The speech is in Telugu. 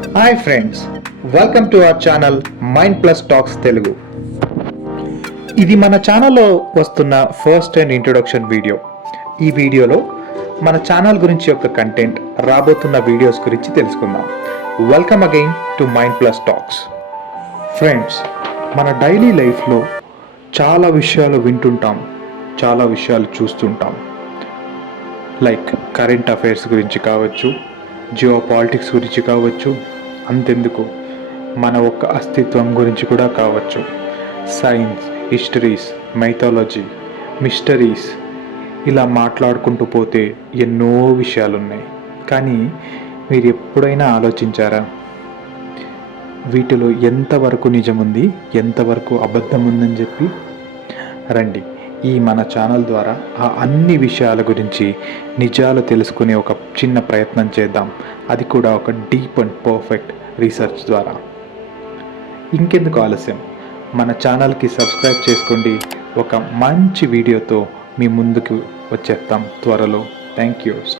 Hi friends, welcome to our channel mind plus talks Telugu. ఇది మన ఛానల్లో వస్తున్న ఫస్ట్ అండ్ ఇంట్రొడక్షన్ వీడియో. ఈ వీడియోలో మన ఛానల్ గురించి యొక్క కంటెంట్, రాబోతున్న వీడియోస్ గురించి తెలుసుకుందాం. Welcome again to mind plus talks. Friends, మన డైలీ లైఫ్లో చాలా విషయాలు వింటుంటాం, చాలా విషయాలు చూస్తుంటాం. లైక్ కరెంట్ అఫైర్స్ గురించి కావచ్చు, జియో పాలిటిక్స్ గురించి కావచ్చు, అంతెందుకు మన ఒక్క అస్తిత్వం గురించి కూడా కావచ్చు. సైన్స్, హిస్టరీస్, మైథాలజీ, మిస్టరీస్, ఇలా మాట్లాడుకుంటూ పోతే ఎన్నో విషయాలున్నాయి. కానీ మీరు ఎప్పుడైనా ఆలోచించారా వీటిలో ఎంతవరకు నిజముంది, ఎంతవరకు అబద్ధం ఉందని చెప్పి? రండి, ఈ మన ఛానల్ ద్వారా ఆ అన్ని విషయాల గురించి నిజాలు తెలుసుకునే ఒక చిన్న ప్రయత్నం చేద్దాం. అది కూడా ఒక డీప్ అండ్ పర్ఫెక్ట్ రీసెర్చ్ ద్వారా. ఇంకెందుకు ఆలస్యం, మన ఛానల్కి సబ్స్క్రైబ్ చేసుకోండి. ఒక మంచి వీడియోతో మీ ముందుకు వచ్చేస్తాం త్వరలో. Thank you.